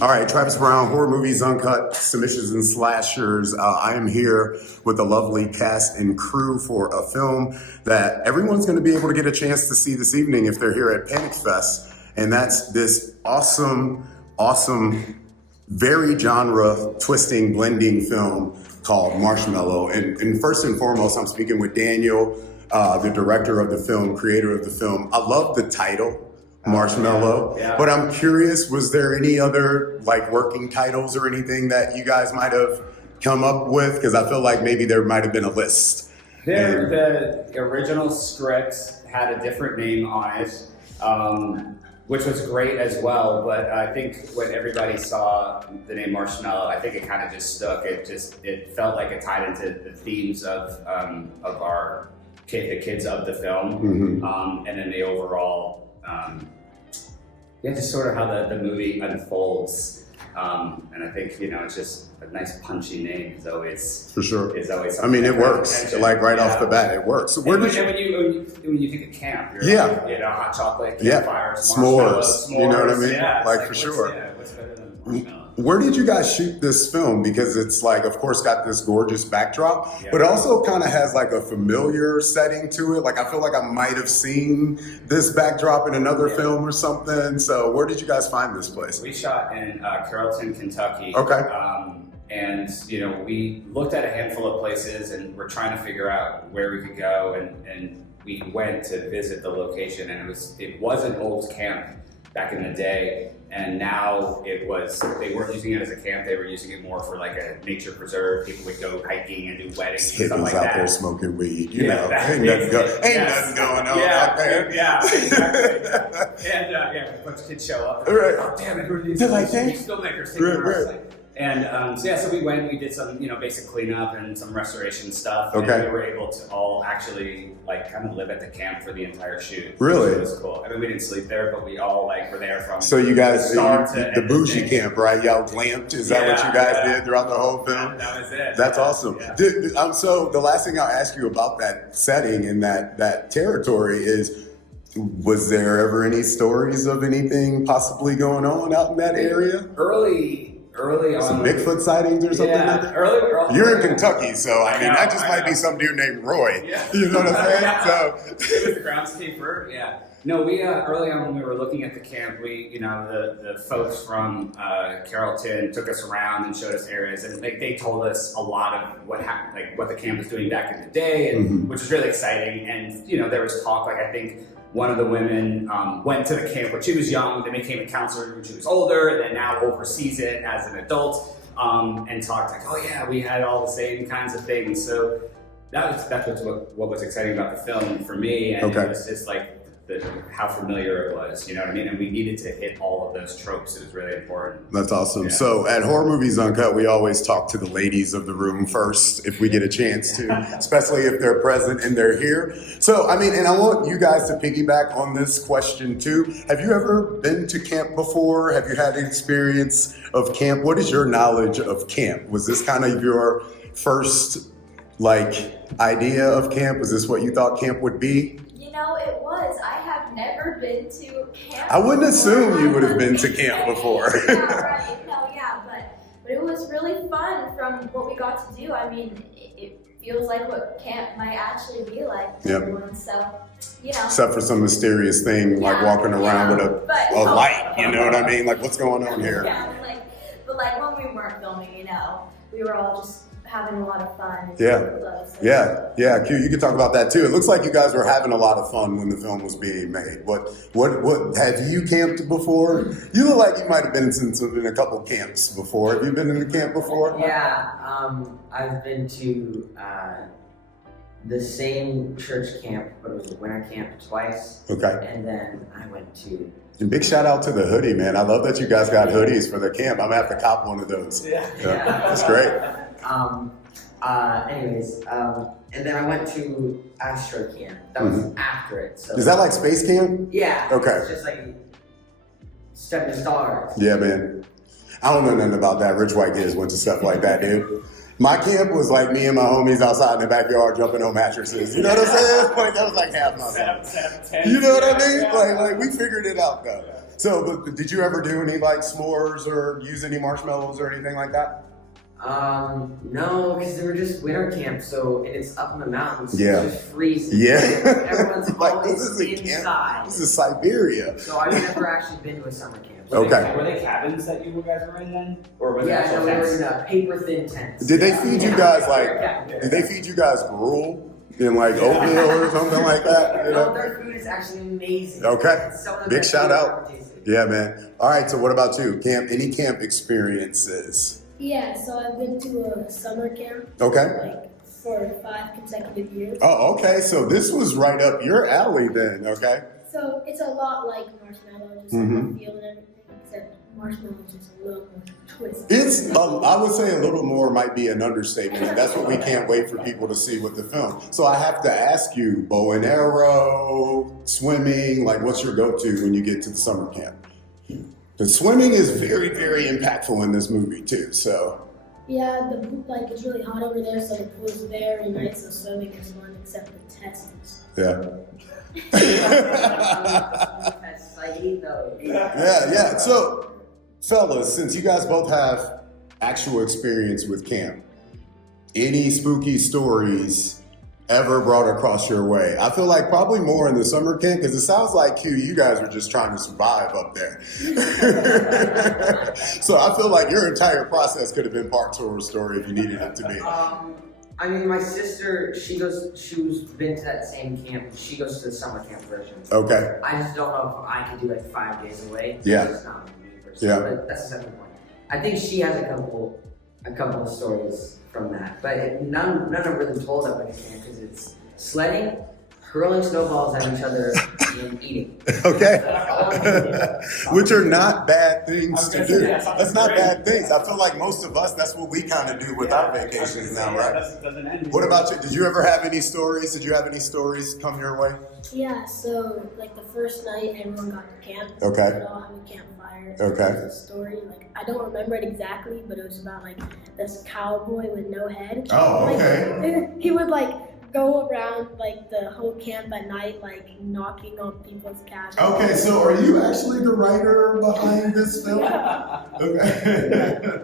All right, Travis Brown, Horror Movies Uncut, Submissions and Slashers. I am here with a lovely cast and crew for a film that everyone's going to be able to get a chance to see this evening if they're here at Panic Fest. And that's this awesome, very genre twisting, blending film called Marshmallow. And first and foremost, I'm speaking with Daniel, the director of the film, creator of the film. I love the title, Marshmallow, but I'm curious, was there any other like working titles or anything that you guys might have come up with? Because I feel like maybe there might have been a list. The original script had a different name on it, which was great as well. But I think when everybody saw the name Marshmallow, I think it kind of just stuck. It felt like it tied into the themes of the kids of the film, and then the overall. Just sort of how the movie unfolds, and I think it's just a nice punchy name is always for sure. Is always. I mean, it works. Like right off the bat, it works. So when you think of camp, you're like, hot chocolate, campfire, s'mores. You know what I mean? Yeah, like for sure. What's better than marshmallow? Where did you guys shoot this film? Because it's like, of course, got this gorgeous backdrop, but it also kind of has like a familiar setting to it. Like I feel like I might have seen this backdrop in another film or something. So where did you guys find this place? We shot in Carrollton, Kentucky. Okay. And we looked at a handful of places and we're trying to figure out where we could go. And we went to visit the location, and it was an old camp back in the day. And now they weren't using it as a camp, they were using it more for like a nature preserve. People would go hiking and do weddings and stuff like that. Out there smoking weed, ain't nothing going on out there. Yeah, exactly. And a bunch of kids show up. Right. Oh, damn it, who are these? They're like, these filmmakers taking our And so we went, we did some, basic cleanup and some restoration stuff. Okay. And we were able to all actually like kind of live at the camp for the entire shoot. Really? It was cool. I mean, we didn't sleep there, but we all were there from So you guys, the bougie camp, right? Y'all glamped. Is that what you guys did throughout the whole film? That was it. That's awesome. Yeah. So the last thing I'll ask you about that setting and that territory is, was there ever any stories of anything possibly going on out in that area? Early on, some Bigfoot sightings or something like that? Early. You're in Kentucky, so I mean, that just might be some dude named Roy. Yeah. You know what I'm saying? So it was the groundskeeper. Yeah. No, we early on when we were looking at the camp, the folks from Carrollton took us around and showed us areas, and they told us a lot of what happened, like what the camp was doing back in the day, and which was really exciting. And there was talk, like I think one of the women went to the camp when she was young, then became a counselor when she was older, and then now oversees it as an adult, and talked like, oh yeah, we had all the same kinds of things. So that's what was exciting about the film for me, and it was just like how familiar it was, you know what I mean? And we needed to hit all of those tropes. It was really important. That's awesome. Yeah. So at Horror Movies Uncut, we always talk to the ladies of the room first, if we get a chance to, especially if they're present and they're here. So, I mean, and I want you guys to piggyback on this question too. Have you ever been to camp before? Have you had an experience of camp? What is your knowledge of camp? Was this kind of your first, idea of camp? Was this what you thought camp would be? It was. I have never been to camp. I wouldn't assume you would have been to camp before. But it was really fun from what we got to do. I mean, it feels like what camp might actually be like to everyone. So, Except for some mysterious thing like walking around with a light. You know what I mean? Like, what's going on here? But when we weren't filming, we were all just having a lot of fun. Yeah. Q, you can talk about that too. It looks like you guys were having a lot of fun when the film was being made. What have you camped before? You look like you might have been in a couple camps before. Have you been in a camp before? Yeah, I've been to the same church camp, but it was a winter camp twice. Okay. And then I went to... And big shout out to the hoodie, man. I love that you guys got hoodies for the camp. I'm gonna have to cop one of those. Yeah. That's great. And then I went to Astro Camp. That was after it. So is that like space camp? Yeah. Okay. It's just like stepping stars. Yeah, man. I don't know nothing about that. Rich white kids went to stuff like that, dude. My camp was like me and my homies outside in the backyard jumping on mattresses. You know what I'm saying? Like that was like half my summer. You know what I mean? Like we figured it out though. So, but did you ever do any like s'mores or use any marshmallows or anything like that? No, because they were just winter camp, and it's up in the mountains. Yeah. It's just freezing. Yeah. Everyone's like always this is a inside. camp. This is Siberia. So I've never actually been to a summer camp. Okay. Were they cabins that you guys were in then? Or was it Yeah, actual no, we were tents? in paper thin tents. Did they feed you guys Yeah. did they feed you guys gruel and like oatmeal or something like that? You No, know? their food is actually amazing. Okay. It's some of the Big best shout food I've out. ever tasted. Yeah, man. All right. So what about you? Any camp experiences? Yeah, so I've been to a summer camp Okay. like for 5 consecutive years. Oh, okay. So this was right up your alley then. Okay. So it's a lot like Marshmallow, just Mhm. like the feel and everything, except Marshmallow is just a little more twisted. It's, I would say a little more might be an understatement. And that's what we can't wait for people to see with the film. So I have to ask you, bow and arrow, swimming, like what's your go-to when you get to the summer camp? The swimming is very, very impactful in this movie too. So Yeah, it's really hot over there, so the pool's very nice, so swimming is fun, except the tests. yeah. That's like eat those. Yeah. So fellas, since you guys both have actual experience with camp, any spooky stories ever brought across your way? I feel like probably more in the summer camp because it sounds like you guys were just trying to survive up there. So I feel like your entire process could have been part horror story if you needed it to be. I mean, my sister, she's been to that same camp. She goes to the summer camp version. Okay. I just don't know if I could do like 5 days away. Yeah. It's not me personally, Yeah. but that's a separate point. I think she has a couple of stories from that, but none are really told up at the camp because it's sledding, hurling snowballs at each other, and eating. Okay. That's all I can do. Which are not bad things to do. Yeah, sounds That's not great. bad things. I feel like most of us, that's what we kind of do with our vacations now, right? Doesn't end. What about you? Did you ever have any stories? Did you have any stories come your way? Yeah, so like the first night everyone got to camp. Okay. We all have a campfire. Okay. There's a story, like I don't remember it exactly, but it was about like this cowboy with no head. Oh, Like, okay. he would like go around like the whole camp at night, like knocking on people's cabins. Okay, so are you actually the writer behind this film? Yeah. Okay.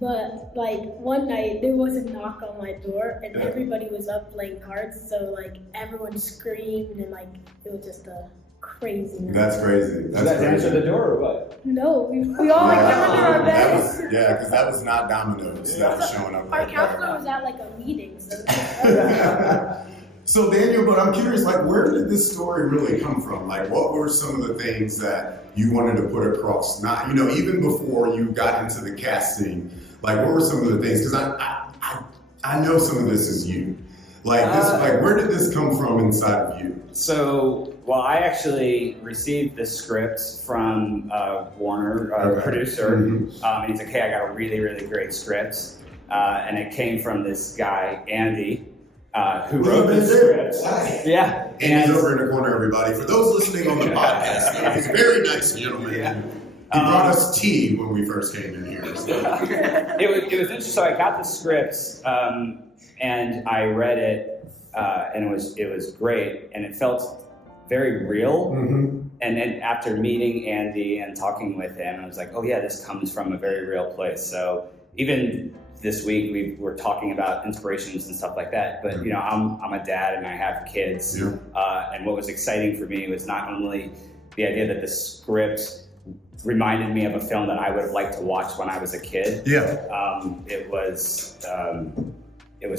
But like one night there was a knock on my door and everybody was up playing cards, so like everyone screamed and like it was just a crazy night. That's crazy. Did that answer the door or what? No, we all like got under our beds. Yeah, because that was not Domino's that was showing up. Our right counselor there. was at like a meeting, so So Daniel, but I'm curious, like, where did this story really come from? Like, what were some of the things that you wanted to put across? Not, even before you got into the casting, like, what were some of the things? Because I know some of this is you. Like, where did this come from inside of you? So, I actually received the script from Warner, Okay. producer. Mhm. And he's like, hey, I got a really, really great script. And it came from this guy, Andy, who wrote the script. Yeah. And he's over in the corner, everybody. For those listening on the podcast, he's a very nice gentleman. Yeah. He brought us tea when we first came in here. So. It was interesting. So I got the script and I read it, and it was great, and it felt very real. Mm-hmm. And then after meeting Andy and talking with him, I was like, oh yeah, this comes from a very real place. So even this week we were talking about inspirations and stuff like that. But I'm a dad and I have kids. Yeah. And what was exciting for me was not only the idea that the script reminded me of a film that I would have liked to watch when I was a kid. Yeah. It was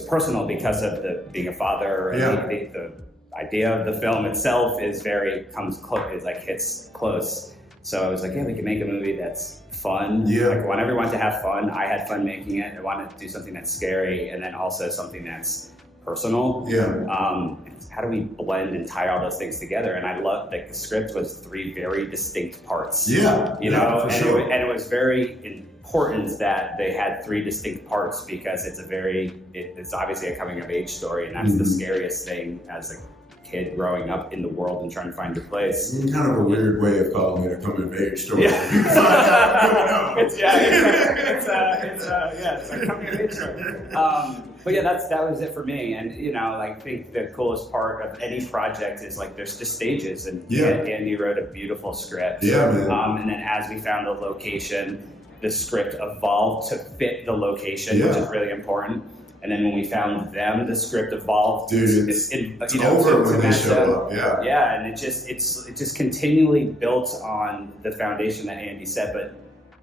personal because of being a father. And Yeah. the idea of the film itself is hits close. So I was like, yeah, we can make a movie that's fun. Yeah. Like I want everyone to have fun. I had fun making it. I wanted to do something that's scary and then also something that's personal. Yeah. How do we blend and tie all those things together? And I loved that the script was 3 very distinct parts. Yeah. For for and, sure. it was very important that they had 3 distinct parts because it's obviously a coming of age story, and that's the Mhm. scariest thing as a kid growing up in the world and trying to find your place. Kind of a weird way of calling it a coming of age story. Yeah. It's a coming of age story. But yeah, that was it for me. And I think the coolest part of any project is like there's just stages, and Andy wrote a beautiful script. Yeah, man. And then as we found a location, the script evolved to fit the location, which is really important. And then when we found them, the script evolved. Dude, it's over when they show up. Yeah. Yeah, and it just continually built on the foundation that Andy said. But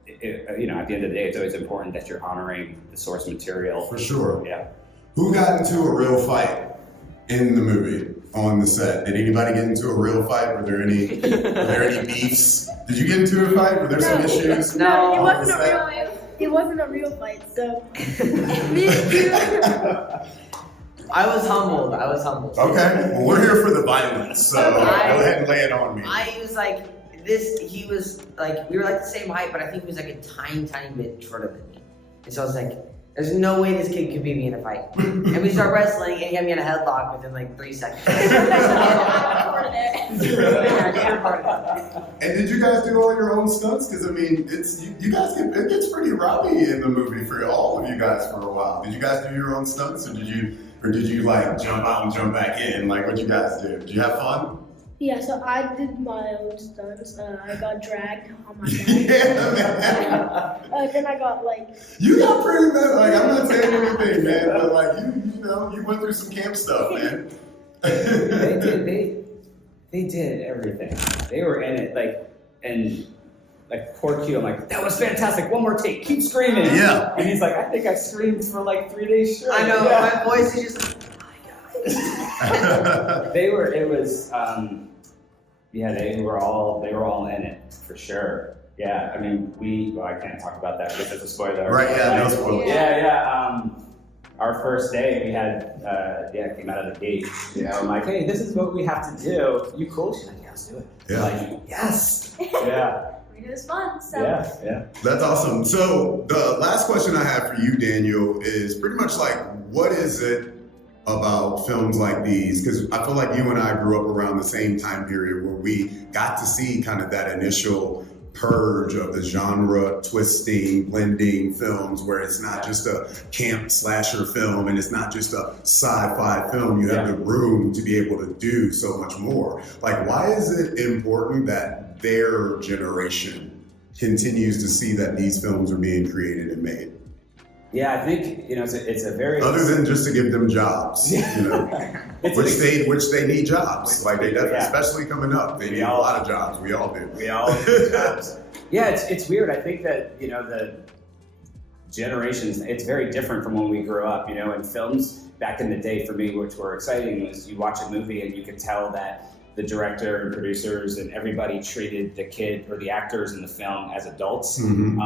at the end of the day, it's always important that you're honoring the source material. For sure. Yeah. Who got into a real fight in the movie on the set? Did anybody get into a real fight? Were there any beefs? Did you get into a fight? Were there some issues? No, it wasn't on the set? It wasn't a real fight, so I was humbled. Okay, well, we're here for the violence, so go ahead and lay it on me. I was like, he was like, we were like the same height, but I think he was like a tiny bit shorter than me. And so I was like, there's no way this kid could beat me in a fight. And we start wrestling, and he had me in a headlock within like 3 seconds. And did you guys do all your own stunts? Because I mean, it gets pretty rowdy in the movie for all of you guys for a while. Did you guys do your own stunts, or did you like jump out and jump back in? Like, what you guys do? Did you have fun? yeah. So I did my own stunts. I got dragged on my back. Yeah, man. Then I got like. You got pretty bad. Like, I'm not saying anything, man, but like you went through some camp stuff, man. They did everything. They were in it, and poor Q, I'm like, that was fantastic. One more take, keep screaming. Yeah. And he's like, I think I screamed for like 3 days straight. I know, Yeah. my voice is just like, oh They were all in it for sure. Yeah, I mean, I can't talk about that because it's a spoiler. Right, yeah, no spoilers. Yeah. Our first day, we had, came out of the gate. I'm like, hey, this is what we have to do. You cool? She's like, yeah, let's do it. Yeah. Like, yes. Yeah. It was fun. So Yeah. That's awesome. So the last question I have for you, Daniel, is pretty much like, what is it about films like these? Because I feel like you and I grew up around the same time period where we got to see kind of that initial purge of the genre twisting, blending films where it's not just a camp slasher film and it's not just a sci-fi film. You have the room to be able to do so much more. Like, why is it important that their generation continues to see that these films are being created and made? Yeah, I think it's a very other than just to give them jobs, which they need jobs. Like they definitely, especially coming up, they need a lot of jobs. We all do. We all need jobs. Yeah, it's weird. I think that the generations, it's very different from when we grew up. And films back in the day for me, which were exciting, was you watch a movie and you could tell that the director and producers and everybody treated the kid or the actors in the film as adults, and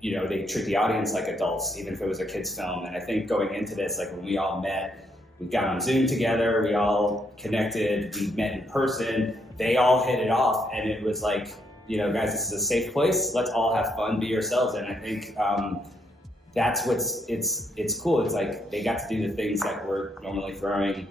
they treat the audience like adults, even if it was a kid's film. And I think going into this, like when we all met, we got on Zoom together, we all connected, we met in person, they all hit it off. And it was like, guys, this is a safe place. Let's all have fun, be yourselves. And I think that's it's cool. It's like they got to do the things that we're normally throwing,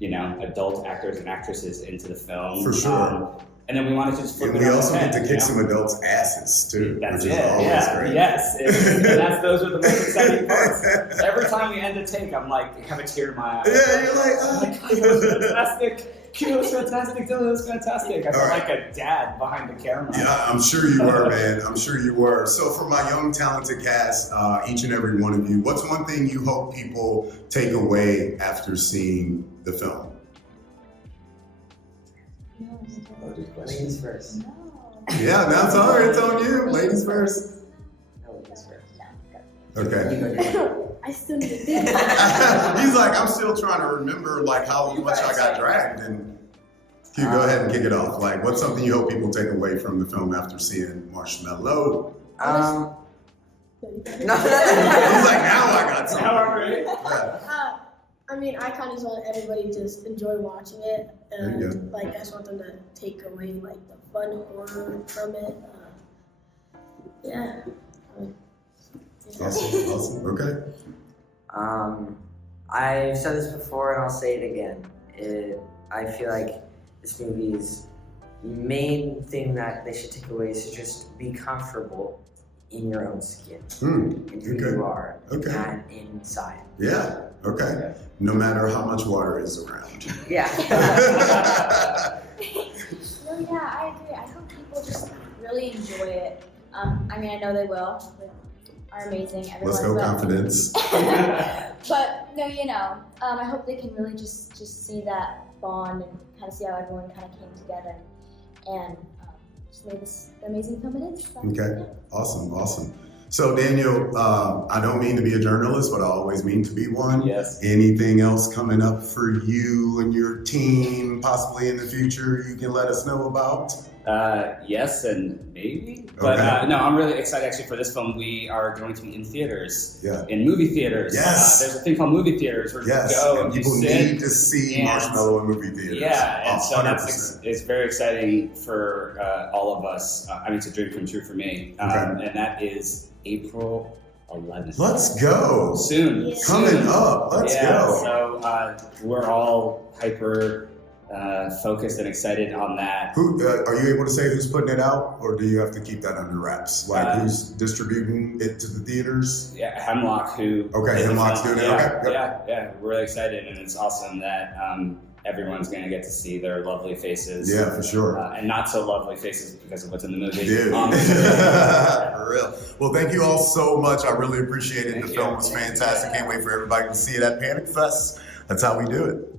adult actors and actresses into the film. For sure. And then we wanted to just flip it we on also its get head, to kick some adults' asses too. That's which it. is always great. Yes. And those are the most exciting parts. Every time we end a take, I'm like, have a tear in my eye. Yeah, you're like, Q was fantastic. Q was fantastic. Dylan was fantastic. I felt like a dad behind the camera. Yeah, I'm sure you were, man. I'm sure you were. So for my young, talented cast, each and every one of you, what's one thing you hope people take away after seeing the film? Ladies first. Yeah, that's all right. It's on you. Ladies first. No, ladies first. Okay. I still need to He's like, I'm still trying to remember like how much I got dragged. And Q, go ahead and kick it off. Like, what's something you hope people take away from the film after seeing Marshmallow? No. He's like, now I got something. Now we're ready. Yeah. I mean, I kind of just want everybody to just enjoy watching it, There you and like I just want them to take away like the fun horror from it. Yeah. Awesome. Okay. I've said this before and I'll say it again. I feel like this movie's main thing that they should take away is to just be comfortable in your own skin and who you are and inside. Yeah. Okay. No matter how much water is around. Yeah. No, yeah, I agree. I hope people just really enjoy it. I mean, I know they will. They are amazing. Everyone, Let's go confidence. But no, you know, I hope they can really just see that bond and kind of see how everyone kind of came together and just made this amazing film it is. So, Okay. yeah. Awesome. So Daniel, I don't mean to be a journalist, but I always mean to be one. Yes. Anything else coming up for you and your team, possibly in the future, you can let us know about? Yes and maybe. But no, I'm really excited actually for this film. We are going to be in theaters, in movie theaters. Yes. There's a thing called movie theaters where you go and you people sit. need to see Marshmallow in movie theaters. Yeah, and so 100%. it's very exciting for all of us. I mean, it's a dream come true for me. And that is April 11th. Let's go. Soon. Coming up. Let's go. So we're all hyper focused and excited on that. Who are you able to say who's putting it out, or do you have to keep that under wraps? Like who's distributing it to the theaters? Yeah, Hemlock, who. Okay, Hemlock's doing it. Yeah, we're really excited, and it's awesome that everyone's going to get to see their lovely faces. Yeah, for sure. And not so lovely faces because of what's in the movie. Dude. For real. Well, thank you all so much. I really appreciate it. The film was fantastic. Can't wait for everybody to see it at Panic Fest. That's how we do it.